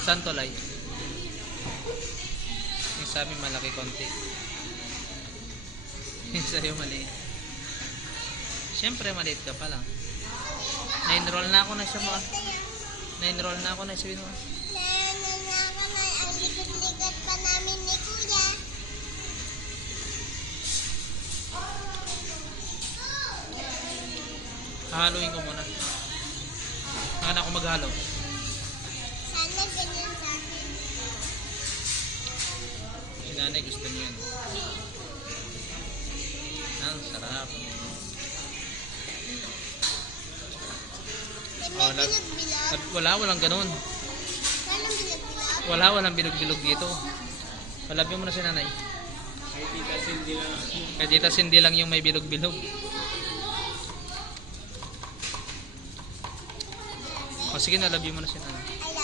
Saan tulay? Yung sa amin malaki konti. Yung sa'yo maliit. Siyempre maliit ka pa lang. Na-enroll na ako na siya mo. Na-enroll na ako na siya mo. Ang likod-likod pa namin ni Kuya. Hahaluin ko muna. Saan ako maghalo? Sana ganyan sa akin. Si nanay gusto niyo yan. Ang sarap. May bilog-bilog. Walang ganun. Walang bilog-bilog. Walang bilog-bilog dito. Palabyo mo na si nanay. Kaya Tita Cindy lang yung may bilog-bilog. O sige na, labyo mo na si nanay. I